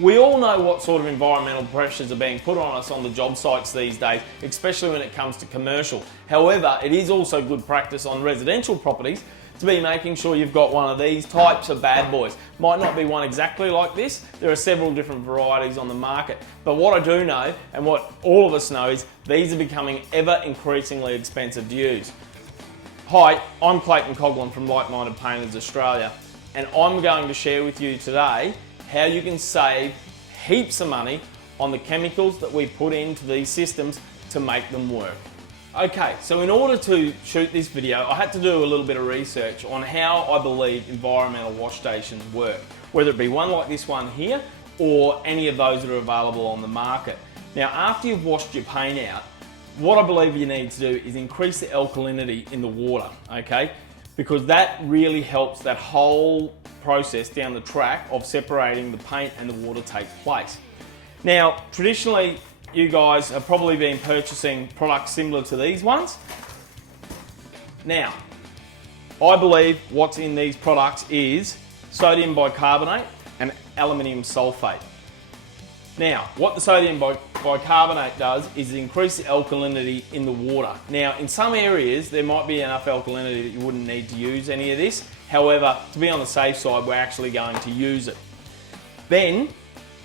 We all know what sort of environmental pressures are being put on us on the job sites these days, especially when it comes to commercial. However, it is also good practice on residential properties to be making sure you've got one of these types of bad boys. Might not be one exactly like this. There are several different varieties on the market. But what I do know, and what all of us know, is these are becoming ever increasingly expensive to use. Hi, I'm Clayton Coughlin from Like Minded Painters Australia, and I'm going to share with you today how you can save heaps of money on the chemicals that we put into these systems to make them work. Okay, so in order to shoot this video, I had to do a little bit of research on how I believe environmental wash stations work, whether it be one like this one here or any of those that are available on the market. Now, after you've washed your paint out, what I believe you need to do is increase the alkalinity in the water, okay? Because that really helps that whole process down the track of separating the paint and the water takes place. Now, traditionally, you guys have probably been purchasing products similar to these ones. Now, I believe what's in these products is sodium bicarbonate and aluminium sulfate. Now, what the sodium bicarbonate does is increase the alkalinity in the water. Now, in some areas, there might be enough alkalinity that you wouldn't need to use any of this. However, to be on the safe side, we're actually going to use it. Then,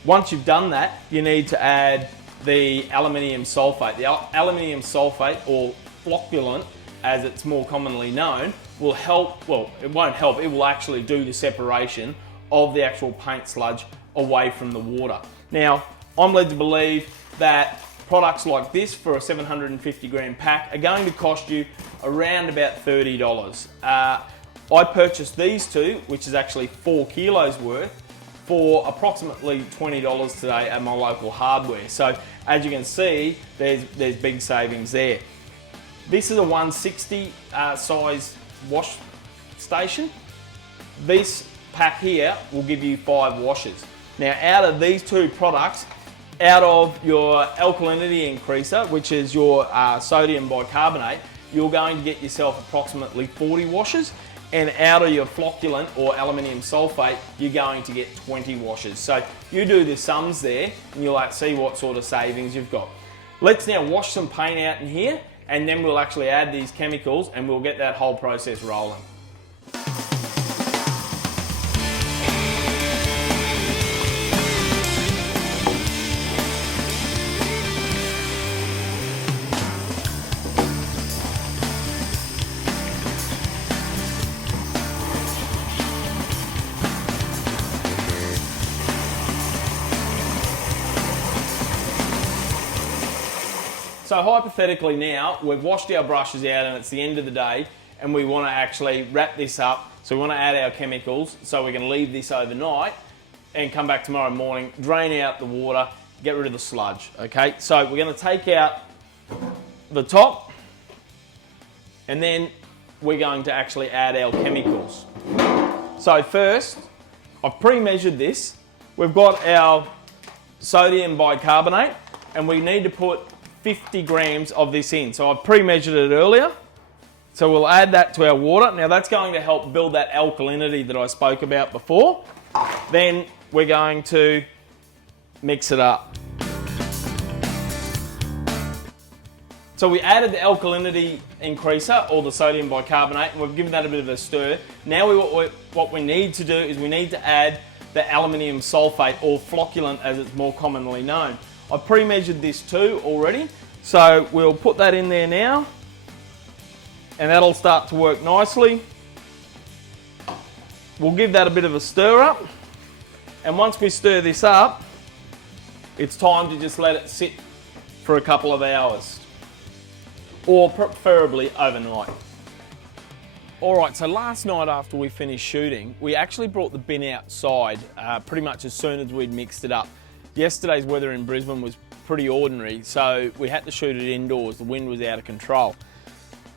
once you've done that, you need to add the aluminium sulfate. The aluminium sulfate, or flocculant as it's more commonly known, will help, well, it won't help, it will actually do the separation of the actual paint sludge away from the water. Now, I'm led to believe that products like this for a 750 gram pack are going to cost you around about $30. I purchased these two, which is actually 4 kilos worth, for approximately $20 today at my local hardware. So as you can see, there's big savings there. This is a 160 size wash station. This pack here will give you 5 washes. Now, out of these two products, out of your alkalinity increaser, which is your sodium bicarbonate, you're going to get yourself approximately 40 washes. And out of your flocculant or aluminium sulfate, you're going to get 20 washes. So you do the sums there and you'll see what sort of savings you've got. Let's now wash some paint out in here, and then we'll actually add these chemicals and we'll get that whole process rolling. So hypothetically now, we've washed our brushes out and it's the end of the day and we want to actually wrap this up. So we want to add our chemicals so we can leave this overnight and come back tomorrow morning, drain out the water, get rid of the sludge, okay? So we're going to take out the top and then we're going to actually add our chemicals. So first, I've pre-measured this. We've got our sodium bicarbonate and we need to put 50 grams of this in. So I've pre-measured it earlier. So we'll add that to our water. Now that's going to help build that alkalinity that I spoke about before. Then we're going to mix it up. So we added the alkalinity increaser, or the sodium bicarbonate, and we've given that a bit of a stir. Now what we need to do is we need to add the aluminium sulfate, or flocculant as it's more commonly known. I pre-measured this too already, so we'll put that in there now and that'll start to work nicely. We'll give that a bit of a stir up, and once we stir this up, it's time to just let it sit for a couple of hours, or preferably overnight. Alright, so last night after we finished shooting, we actually brought the bin outside pretty much as soon as we'd mixed it up. Yesterday's weather in Brisbane was pretty ordinary, so we had to shoot it indoors. The wind was out of control.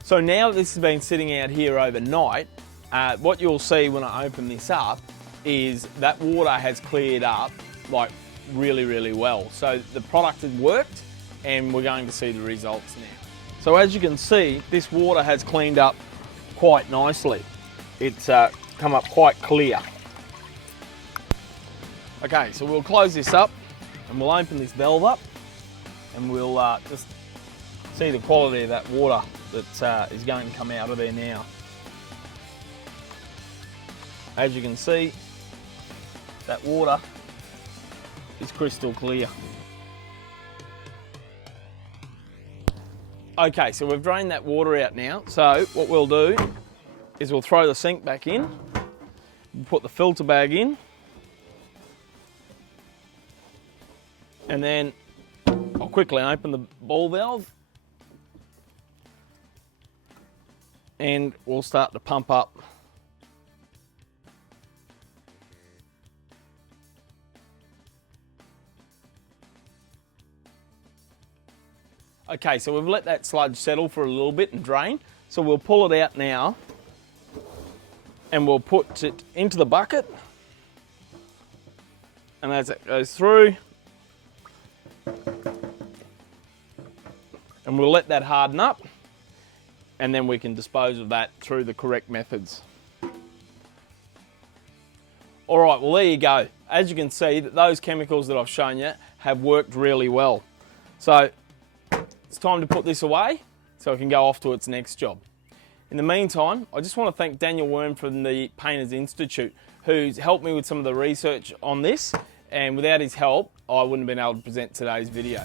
So now that this has been sitting out here overnight, what you'll see when I open this up is that water has cleared up like really, really well. So the product has worked and we're going to see the results now. So as you can see, this water has cleaned up quite nicely. It's come up quite clear. Okay, so we'll close this up and we'll open this valve up and we'll just see the quality of that water that is going to come out of there now. As you can see, that water is crystal clear. Okay, so we've drained that water out now. So what we'll do is we'll throw the sink back in, we'll put the filter bag in, and then I'll quickly open the ball valve and we'll start to pump up. Okay, so we've let that sludge settle for a little bit and drain. So we'll pull it out now and we'll put it into the bucket. And as it goes through, and we'll let that harden up and then we can dispose of that through the correct methods. All right, well there you go. As you can see, that those chemicals that I've shown you have worked really well. So it's time to put this away so it can go off to its next job. In the meantime, I just want to thank Daniel Worm from the Painters Institute, who's helped me with some of the research on this, and without his help, I wouldn't have been able to present today's video.